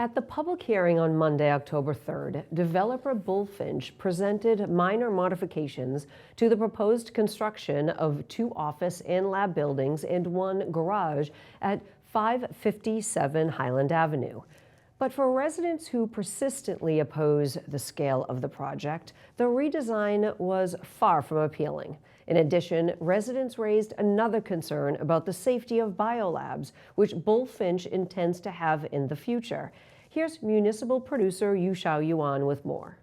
At the public hearing on Monday, October 3rd, developer Bullfinch presented minor modifications to the proposed construction of 2 office and lab buildings and 1 garage at 557 Highland Avenue. But for residents who persistently oppose the scale of the project, the redesign was far from appealing. In addition, residents raised another concern about the safety of biolabs, which Bullfinch intends to have in the future. Here's municipal producer Yushao Yuan with more.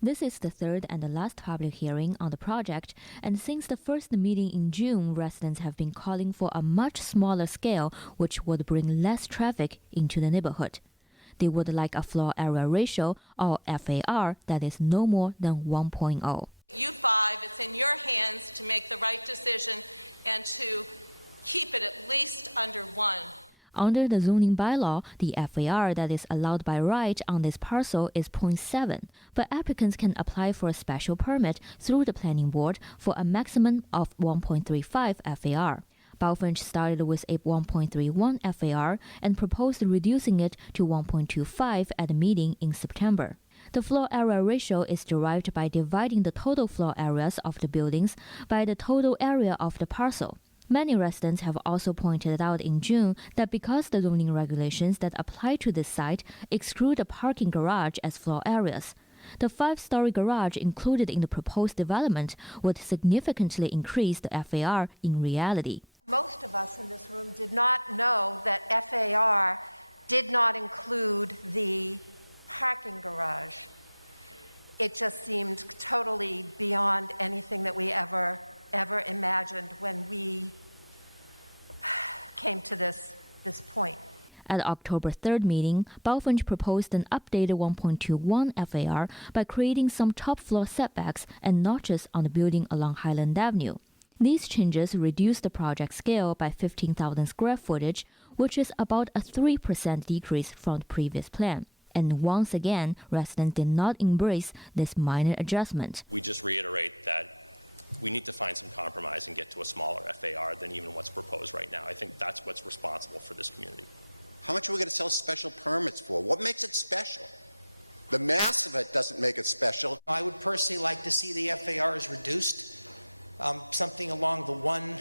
This is the third and the last public hearing on the project, and since the first meeting in June, residents have been calling for a much smaller scale, which would bring less traffic into the neighborhood. They would like a floor area ratio, or FAR, that is no more than 1.0. U5, it's in your hands to make the right decision and to keep it at least under 1. Under the zoning bylaw, the FAR that is allowed by right on this parcel is 0.7, but applicants can apply for a special permit through the planning board for a maximum of 1.35 FAR. Bullfinch started with a 1.31 FAR and proposed reducing it to 1.25 at a meeting in September. The floor area ratio is derived by dividing the total floor areas of the buildings by the total area of the parcel. Many residents have also pointed out in June that because the zoning regulations that apply to this site exclude a parking garage as floor areas, the 5-story garage included in the proposed development would significantly increase the FAR in reality. Most of us in this room did not know that FAR did not include the parking garage. It just seemed totally beyond anything that we ever imagined when we came to this point. At the October 3rd meeting, Bullfinch proposed an updated 1.21 FAR by creating some top floor setbacks and notches on the building along Highland Avenue. These changes reduced the project scale by 15,000 square footage, which is about a 3% decrease from the previous plan. And once again, residents did not embrace this minor adjustment. We just reiterate that we need to find some compromise and get to a smaller FAR than even what's proposed right now. I think that's what's responsible for this community. How much are we going to sell special permits for? What makes it special? The mass of it doesn't make it special. I would personally like to see the FARs reduced, something along the 1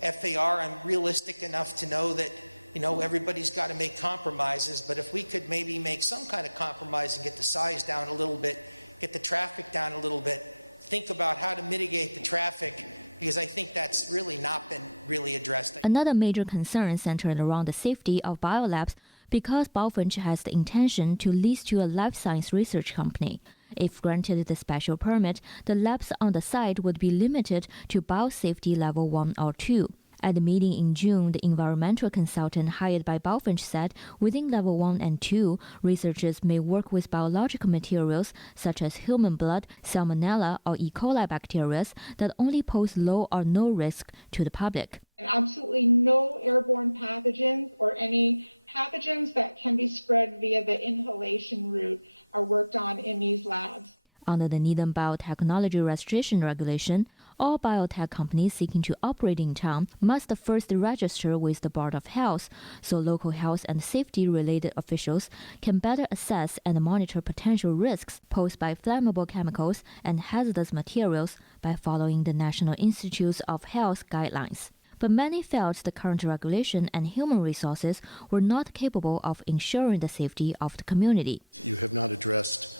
FAR. I'm realistic enough to know that everybody's got to make compromises, but if we could maybe make some kind of compromise and get the size down a little bit, get the traffic down a little bit, think about how to mitigate the traffic, because I think that's really not been really addressed. Another major concern centered around the safety of biolabs because Bullfinch has the intention to lease to a life science research company. If granted the special permit, the labs on the site would be limited to biosafety level 1 or 2. At the meeting in June, the environmental consultant hired by Bullfinch said within level 1 and 2, researchers may work with biological materials such as human blood, salmonella, or E. coli bacteria that only pose low or no risk to the public. And absolutely no airborne pathogens or any pathogens that can be spread via the inhalation route are worked on in these labs. Under the Needham Biotechnology Registration Regulation, all biotech companies seeking to operate in town must first register with the Board of Health, so local health and safety-related officials can better assess and monitor potential risks posed by flammable chemicals and hazardous materials by following the National Institutes of Health guidelines. But many felt the current regulation and human resources were not capable of ensuring the safety of the community. You have not addressed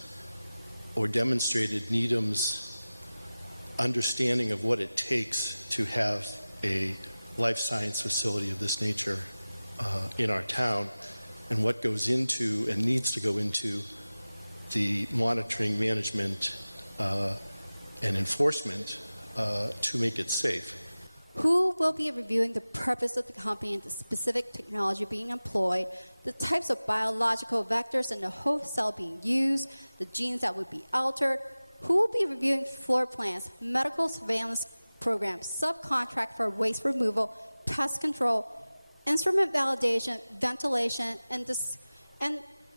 or demonstrated Needham's understanding of what it takes to have a life science facility of this nature in our town, and what goes into and needs to go into the monitoring, management, and enforcement to make it safe. Who will be reviewing the purpose of the company and the specific technology being employed, the types of biological vectors and the host cell being used, the genes that would be altered? Who will be reviewing floor plans, medical surveillance programs, subcontract for waste removal, pest control, instrument validation, ventilation, and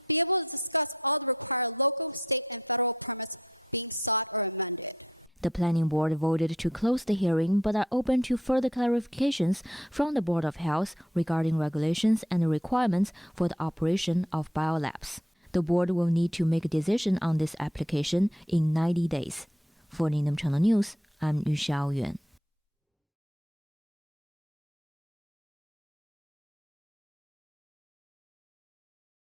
be able to discuss all the required local, state, and federal permits being sought or amended? The Planning Board voted to close the hearing but are open to further clarifications from the Board of Health regarding regulations and requirements for the operation of biolabs. The board will need to make a decision on this application in 90 days. For Ningnan Channel News, I'm Yu Xiaoyuan.